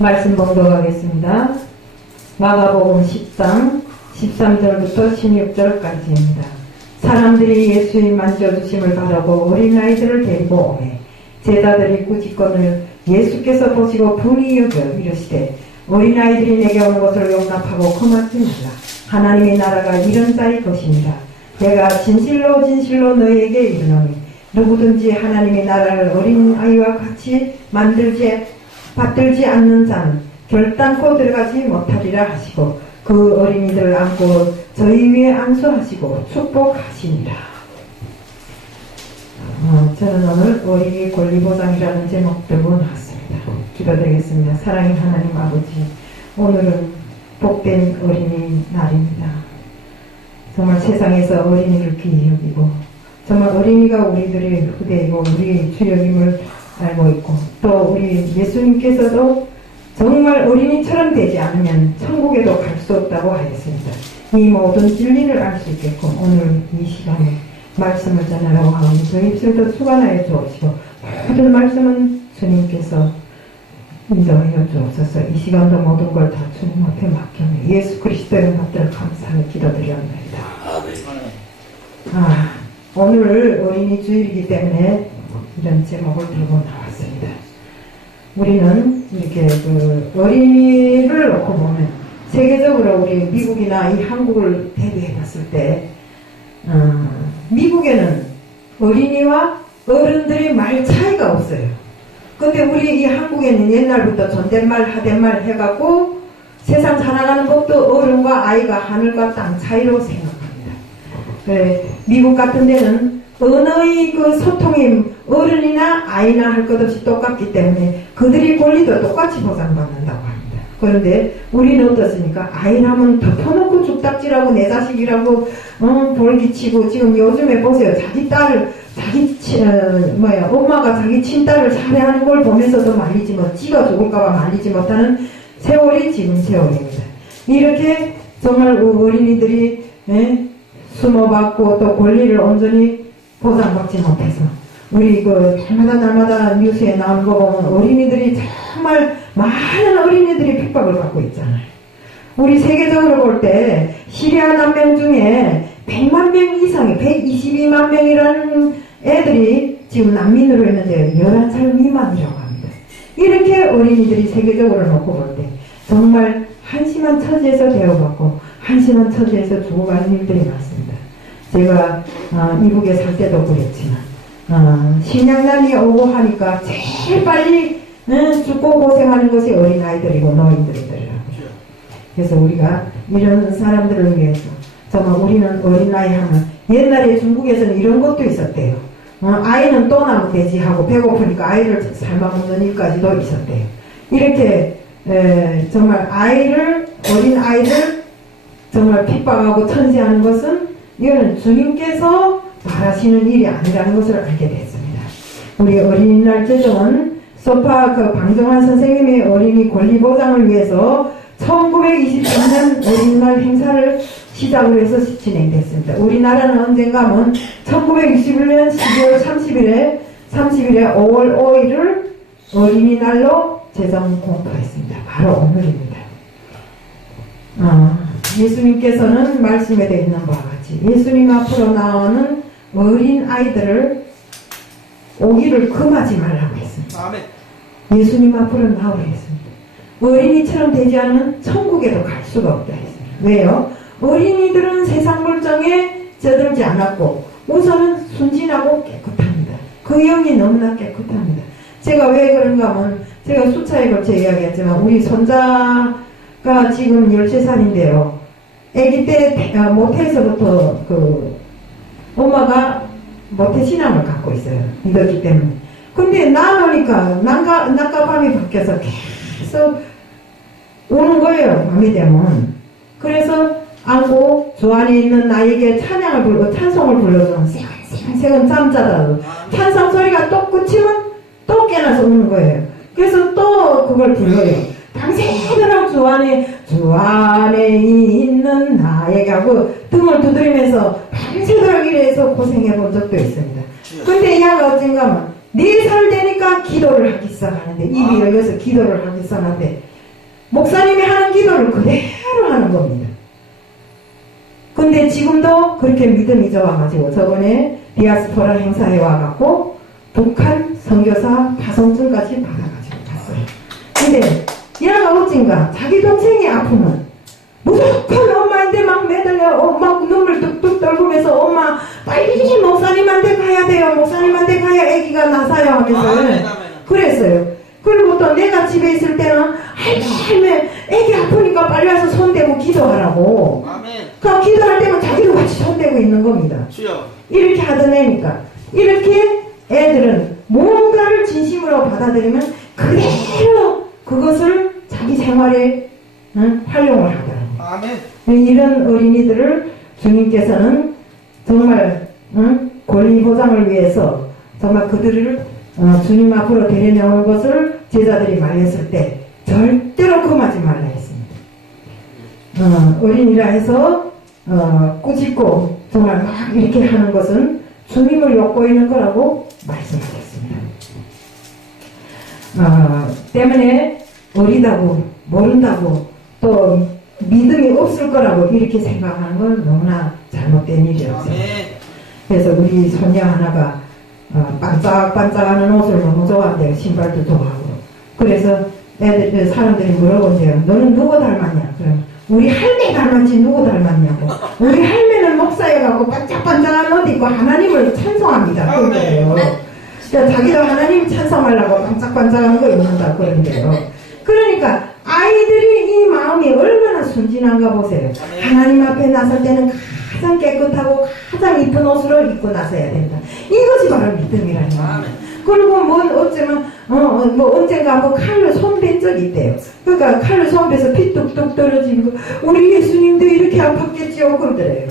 말씀 봉독하겠습니다. 마가복음 10장 13절부터 16절까지입니다. 사람들이 예수의 만져주심을 바라고 어린아이들을 데리고 오매 제자들이 꾸짖거늘 예수께서 보시고 분이 여겨 이르시되 어린아이들이 내게 오는 것을 용납하고 금하지 말라. 하나님의 나라가 이런 자의 것입니다. 내가 진실로 진실로 너희에게 이르노니 누구든지 하나님의 나라를 어린아이와 같이 받들지 않는 자는 결단코 들어가지 못하리라 하시고 그 어린이들을 안고 저희 위에 안수하시고 축복하시니라. 저는 오늘 어린이 권리보장이라는 제목 들고 나왔습니다. 기도드리겠습니다. 사랑의 하나님 아버지, 오늘은 복된 어린이 날입니다. 정말 세상에서 어린이를 귀히 여기고 정말 어린이가 우리들의 후대이고 우리의 주역임을 알고 있고 또 우리 예수님께서도 정말 어린이처럼 되지 않으면 천국에도 갈 수 없다고 하였습니다. 이 모든 진리를 알 수 있겠고 오늘 이 시간에 말씀을 전하라고 하오니 저 입술도 주관하여 주옵시고 모든 말씀은 주님께서 인도하여 주옵소서. 이 시간도 모든 걸 다 주님 앞에 맡겨내 예수 그리스도의 받들 감사하며 기도드리옵나이다. 오늘 어린이 주일이기 때문에 이런 제목을 들고 나왔습니다. 우리는 이렇게 어린이를 놓고 보면 세계적으로 우리 미국이나 이 한국을 대비해 봤을 때 미국에는 어린이와 어른들이 말 차이가 없어요. 근데 우리 이 한국에는 옛날부터 존댓말 하댓말 해갖고 세상 살아가는 법도 어른과 아이가 하늘과 땅 차이로 생각합니다. 그래, 미국 같은 데는 언어의 그 소통이 어른이나 아이나 할 것 없이 똑같기 때문에 그들의 권리도 똑같이 보장받는다고 합니다. 그런데 우리는 어떻습니까? 아이라면 덮어놓고 죽닥질하고 내 자식이라고 볼기치고 지금 요즘에 보세요. 자기 딸을 엄마가 자기 친딸을 살해하는 걸 보면서도 말리지 못, 지가 죽을까봐 말리지 못하는 세월이 지금 세월입니다. 이렇게 정말 어린이들이 숨어받고 또 권리를 온전히 보장받지 못해서 우리 날마다 뉴스에 나오는 거 보면 어린이들이 정말 많은 어린이들이 핍박을 받고 있잖아요. 우리 세계적으로 볼 때 시리아 난민 중에 100만 명 이상이 122만 명이라는 애들이 지금 난민으로 있는데 11살 미만이라고 합니다. 이렇게 어린이들이 세계적으로 놓고 볼 때 정말 한심한 처지에서 대우받고 한심한 처지에서 죽어가는 일들이 많습니다. 제가 이북에 살 때도 그랬지만 신양난이 오고 하니까 제일 빨리 죽고 고생하는 것이 어린아이들이고 노인들이더라고요. 그래서 우리가 이런 사람들을 위해서 정말 우리는 어린아이 하면 옛날에 중국에서는 이런 것도 있었대요. 아이는 또 나무 돼지하고 배고프니까 아이를 삶아먹는 일까지도 있었대요. 이렇게 정말 어린아이를 정말 핍박하고 천시하는 것은 이거는 주님께서 바라시는 일이 아니라는 것을 알게 됐습니다. 우리 어린이날 제정은 소파 방정환 선생님의 어린이 권리 보장을 위해서 1923년 어린이날 행사를 시작으로 해서 진행됐습니다. 우리나라는 언젠가 하면 1961년 12월 30일에 5월 5일을 어린이날로 제정 공포했습니다. 바로 오늘입니다. 예수님께서는 말씀에 되어 있는 바와 같이 예수님 앞으로 나오는 어린 아이들을 오기를 금하지 말라고 했습니다. 아멘. 예수님 앞으로 나오라 했습니다. 어린이처럼 되지 않으면 천국에도 갈 수가 없다 했습니다. 왜요? 어린이들은 세상 물정에 젖들지 않았고 우선은 순진하고 깨끗합니다. 그 영이 너무나 깨끗합니다. 제가 왜 그런가 하면 제가 수차에 걸쳐 이야기했지만 우리 손자가 지금 13살인데요. 아기 때 모태에서부터 엄마가 모태 신앙을 갖고 있어요. 믿었기 때문에. 근데 나오니까 낮과 밤이 바뀌어서 계속 우는 거예요. 밤이 되면. 그래서 안고 주 안에 있는 나에게 찬송을 불러주는 생은 잠자다. 찬송 소리가 또 끝이면 또 깨나서 우는 거예요. 그래서 또 그걸 불러요. 밤새도록 주 안에 있는 나에게 하고 등을 두드리면서 밤새도록 이래서 고생해 본 적도 있습니다. 근데 얘가 어쩐가 하면 4살 되니까 기도를 하기 시작하는데 입이 열려서 기도를 하기 시작하는데 목사님이 하는 기도를 그대로 하는 겁니다. 근데 지금도 그렇게 믿음이 좋아가지고 저번에 디아스포라 행사에 와갖고 북한 선교사 파송증까지 받아가지고 갔어요. 근데 얘가 어찐가 자기 동생이 아프면 무조건 엄마한테 막 매달려 막 눈물 뚝뚝 떨구면서 엄마 빨리 목사님한테 가야 돼요. 목사님한테 가야 아기가 나사요 하면서 그랬어요. 그리고 또 내가 집에 있을 때는 할매 애기 아프니까 빨리 와서 손대고 기도하라고. 그 기도할 때면 자기도 같이 손대고 있는 겁니다. 이렇게 하던 애니까 이렇게 애들은 뭔가를 진심으로 받아들이면 그대로 그것을 자기 생활에 활용을 하더라고요. 이런 어린이들을 주님께서는 정말 권리 보장을 위해서 정말 그들을 주님 앞으로 데려나오는 것을 제자들이 말했을 때 절대로 금하지 말라 했습니다. 어린이라 해서 꾸짖고 정말 막 이렇게 하는 것은 주님을 엿보이는 거라고 말씀하셨습니다. 때문에 어리다고 모른다고 또 믿음이 없을 거라고 이렇게 생각하는 건 너무나 잘못된 일이었어요. 그래서 우리 손녀 하나가 반짝반짝하는 옷을 너무 좋아한대요. 신발도 좋아하고. 그래서 사람들이 물어본대요. 너는 누구 닮았냐? 그럼 우리 할매 닮았지 누구 닮았냐고. 우리 할매는 목사여갖고 반짝반짝한 옷 입고 하나님을 찬송합니다. 그런데요. 자기도 하나님 찬송하려고 반짝반짝한 거 입는다 그런데요. 그러니까 아이들이 이 마음이 얼마나 순진한가 보세요. 하나님 앞에 나설 때는 가장 깨끗하고 가장 이쁜 옷으로 입고 나서야 된다. 이것이 바로 믿음이라는 거예요. 그리고 어쩌면 언젠가 한번 칼로 손댄 적이 있대요. 그러니까 칼로 손대서 피 뚝뚝 떨어지고 우리 예수님도 이렇게 아팠겠지요 그러더래요.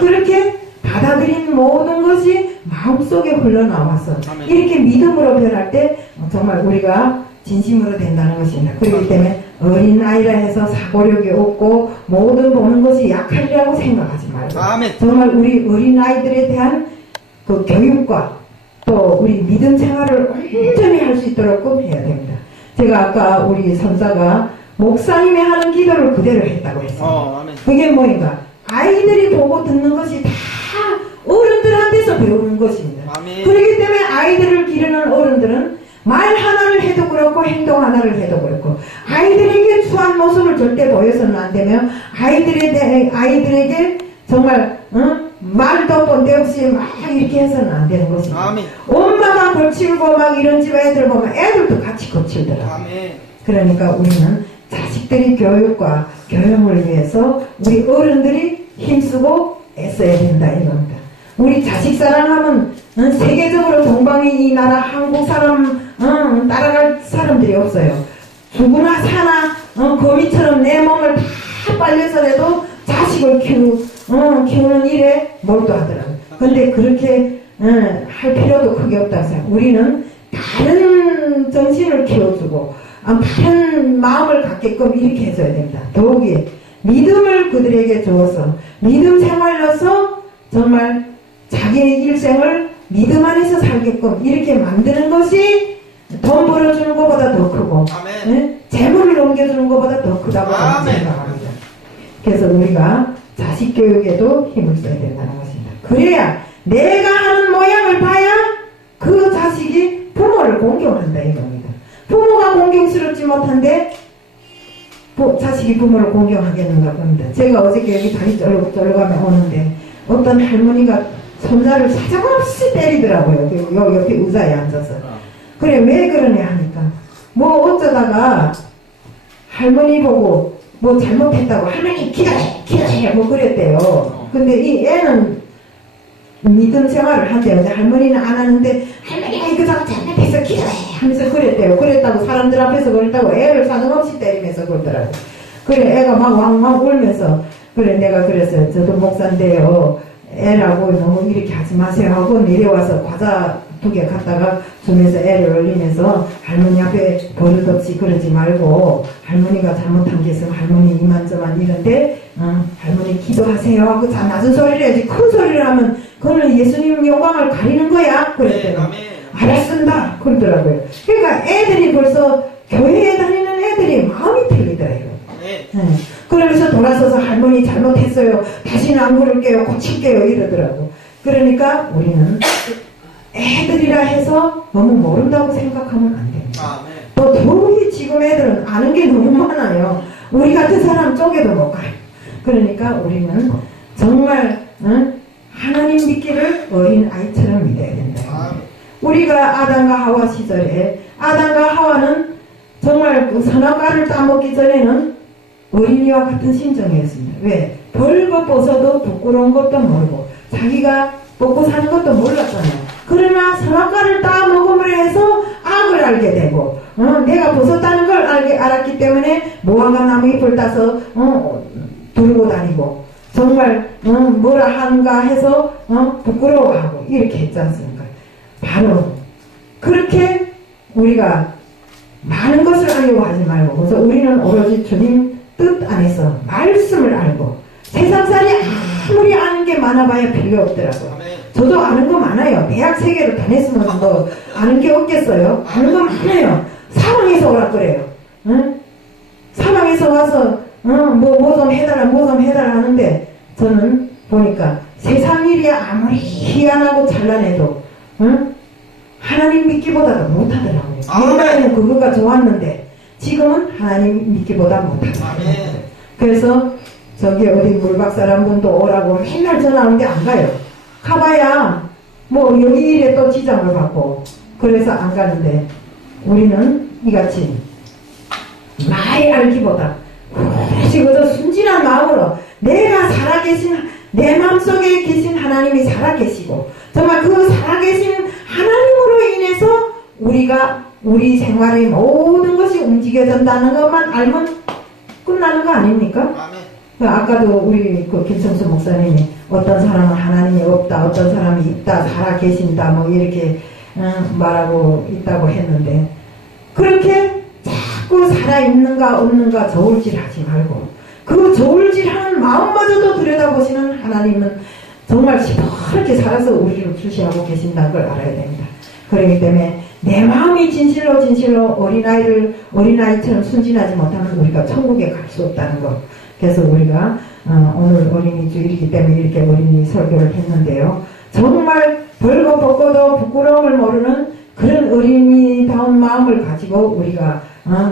그렇게 받아들인 모든 것이 마음속에 흘러나와서 이렇게 믿음으로 변할 때 정말 우리가 진심으로 된다는 것입니다. 그렇기 때문에 어린아이라 해서 사고력이 없고 모든 보는 것이 약하리라고 생각하지 말고 정말 우리 어린아이들에 대한 그 교육과 또 우리 믿음 생활을 온전히 할 수 있도록 꼭 해야 됩니다. 제가 아까 우리 선사가 목사님이 하는 기도를 그대로 했다고 했어요. 그게 뭐인가? 아이들이 보고 듣는 것이 다 어른들한테서 배우는 것입니다. 그렇기 때문에 아이들을 기르는 어른들은 말 하나를 해도 그렇고 행동 하나를 해도 그렇고 아이들에게 추한 모습을 절대 보여서는 안 되며 아이들에게 정말 말도 본데 없이 막 이렇게 해서는 안 되는 것입니다. 엄마가 거칠고 막 이런 집 애들 보면 애들도 같이 거칠더라고요. 그러니까 우리는 자식들이 교육과 교養을 위해서 우리 어른들이 힘쓰고 애써야 된다 이겁니다. 우리 자식 사랑하면 세계적으로 동방이 이 나라 한국 사람 따라갈 사람들이 없어요. 죽으나 사나 거미처럼 내 몸을 다 빨려서라도 자식을 키우는 일에 몰두하더라고요. 근데 그렇게 할 필요도 크게 없다고 생각해요. 우리는 다른 정신을 키워주고 다른 마음을 갖게끔 이렇게 해줘야 됩니다. 더욱이 믿음을 그들에게 주어서 믿음 생활로서 정말 자기의 일생을 믿음 안에서 살게끔 이렇게 만드는 것이 돈 벌어주는 것보다 더 크고 재물을 넘겨주는 것보다 더 크다고 생각합니다. 그래서 우리가 자식 교육에도 힘을 써야 된다는 것입니다. 그래야 내가 하는 모양을 봐야 그 자식이 부모를 공경한다 이겁니다. 부모가 공경스럽지 못한데 자식이 부모를 공경하겠는가 봅니다. 제가 어저께 여기 다리 쩔어가며 오는데 어떤 할머니가 손자를 사정없이 때리더라고요. 요 옆에 의자에 앉아서. 그래 왜 그러냐 하니까 뭐 어쩌다가 할머니 보고 뭐 잘못했다고 할머니 기다려 뭐 그랬대요. 근데 이 애는 믿음 생활을 한대요. 근데 할머니는 안 하는데 할머니가 이거 잘못해서 기다려 하면서 그랬대요. 그랬다고 사람들 앞에서 그랬다고 애를 사정없이 때리면서 그러더라고요. 그래 애가 막 왕왕 울면서 그래 내가 그랬어요. 저도 목사인데요. 애라고 너무 이렇게 하지 마세요 하고 내려와서 과자 2개 갖다가 주면서 애를 올리면서 할머니 앞에 버릇없이 그러지 말고 할머니가 잘못한 게 있으면 할머니 이만저만 이런데 할머니 기도하세요 하고 낮은 소리를 해야지 큰 소리를 하면 그거는 예수님 영광을 가리는 거야 그랬더니 알았습니다 그러더라고요. 그러니까 애들이 벌써 교회에 다니는 애들이 마음이 틀리더라고요. 잘못했어요. 다시는 안 그럴게요. 고칠게요. 이러더라고. 그러니까 우리는 애들이라 해서 너무 모른다고 생각하면 안 됩니다. 또 더욱이 지금 애들은 아는 게 너무 많아요. 우리 같은 사람 쪽에도 못 가요. 그러니까 우리는 정말 하나님 믿기를 어린 아이처럼 믿어야 된다. 우리가 아담과 하와 시절에 아담과 하와는 정말 그 선악과를 따먹기 전에는 어린이와 같은 심정이었습니다. 왜? 벌거벗어도 부끄러운 것도 모르고 자기가 먹고 사는 것도 몰랐잖아요. 그러나 선악과를 따먹음으로 해서 악을 알게 되고 내가 벗었다는 걸 알았기 때문에 무화과 나무 잎을 따서 두르고 다니고 정말 뭐라 하는가 해서 부끄러워하고 이렇게 했지 않습니까? 바로 그렇게 우리가 많은 것을 알려고 하지 말고 그래서 우리는 오로지 주님 뜻 안에서 말씀을 알고 세상살이 아무리 아는 게 많아봐야 필요 없더라고요. 저도 아는 거 많아요. 대학 3개를 다녔으면 뭐 아는 게 없겠어요. 아는 거 많아요. 사방에서 오라 그래요. 응? 사방에서 와서 뭐 좀 해달라 뭐 좀 해달라 하는데 저는 보니까 세상 일이 아무리 희한하고 찬란해도 하나님 믿기보다도 못하더라고요. 옛날에는 그거가 좋았는데 지금은 하나님 믿기보다 못하더라고요. 그래서 저기 어디 물박살 한 분도 오라고 맨날 전화 오는데 안 가요. 가봐야 뭐 여기 일에 또 지장을 받고 그래서 안 가는데 우리는 이같이 많이 알기보다 오롯이 그저 순진한 마음으로 내가 살아계신 내 마음속에 계신 하나님이 살아계시고 정말 그 살아계신 하나님으로 인해서 우리가 우리 생활의 모든 것이 움직여진다는 것만 알면 끝나는 거 아닙니까? 아까도 우리 그 김성수 목사님이 어떤 사람은 하나님이 없다, 어떤 사람이 있다, 살아계신다, 뭐 이렇게 말하고 있다고 했는데 그렇게 자꾸 살아있는가 없는가 저울질 하지 말고 그 저울질 하는 마음마저도 들여다보시는 하나님은 정말 시퍼렇게 살아서 우리를 주시하고 계신다는 걸 알아야 됩니다. 그렇기 때문에 내 마음이 진실로 어린아이처럼 순진하지 못하면 우리가 천국에 갈 수 없다는 것. 그래서 우리가 오늘 어린이 주일이기 때문에 이렇게 어린이 설교를 했는데요. 정말 벌거벗고도 부끄러움을 모르는 그런 어린이다운 마음을 가지고 우리가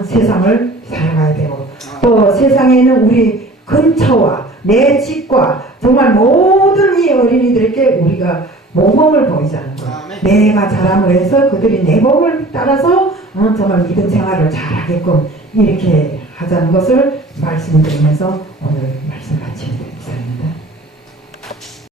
세상을 살아가야 되고 또 세상에는 우리 근처와 내 집과 정말 모든 이 어린이들에게 우리가 모범을 보이자는 것. 내가 자람을 해서 그들이 내 몸을 따라서 정말 믿음 생활을 잘하게끔 이렇게 하자는 것을 말씀드리면서 오늘 말씀